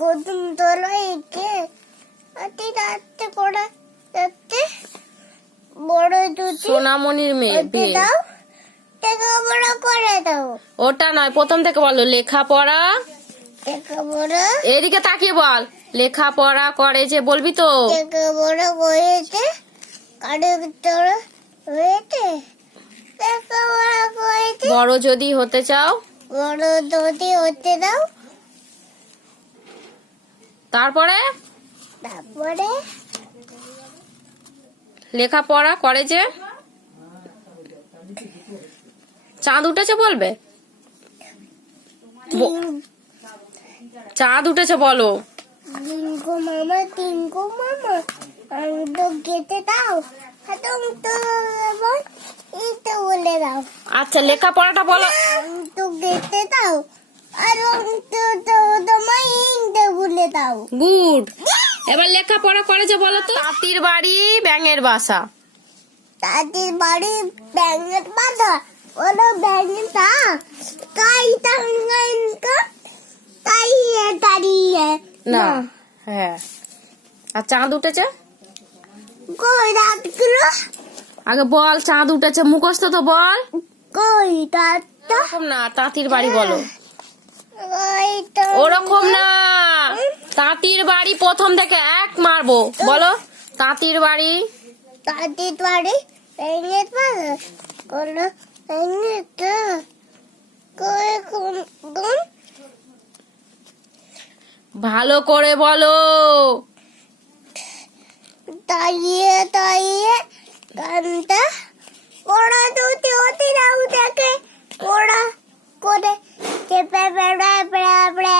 কদম তলায় এঁকে আটি রাখতে পড়া রাখতে বড় দুটি সোনামণির মেয়ে বিয়ে দাও লেখাপড়া করে দাও। ওটা নয়, প্রথম থেকে বলো। লেখাপড়া, লেখাপড়া এদিকে তাকিয়ে বল। লেখাপড়া করে যে, বলবি তো। লেখাপড়া করেছে কারেক্টর হয়েছে লেখাপড়া করেছে বড় যদি হতে চাও, বড় দুটি হতে দাও। তারপরে তারপরে লেখাপড়া করে যে, চাঁদ উঠেছে বলবে। চাঁদ উঠেছে বলো। টিঙ্কু মামা আমি তো গেতে দাও তুমি তো ইতে বলে দাও। আচ্ছা, লেখাপড়াটা বলো। আমি তো গেতে দাও আর তোমার ইংতে বলে দাও। গুড। এবার লেখাপড়া করে যে বলো তো। তাঁতির বাড়ি ব্যাঙের বাসা। তাদের বাড়ি ব্যাঙের বাঁধা ওরা ব্যাঙের তা তাই তাই দাঁড়িয়ে না, হ্যাঁ। আর চাঁদ উঠেছে কই রাতগুলো আগে বল। চাঁদ উঠেছে মুখস্থ তো বল। কই রাতটা ওরকম না, তাঁতির বাড়ি বলো। ওইটা ওরকম না, তাঁতির বাড়ি প্রথম থেকে এক মারবো। বলো তাঁতির বাড়ি। তাদের বাড়ি ব্যাঙের বাঁধা ওরা ব্যাঙের তা কই কোন ভালো করে বলো। তাইয়ে গানটা ওরা দুটি অতি রাউ দেখে ওরা করে চেপে বেড়া বেড়া বেড়া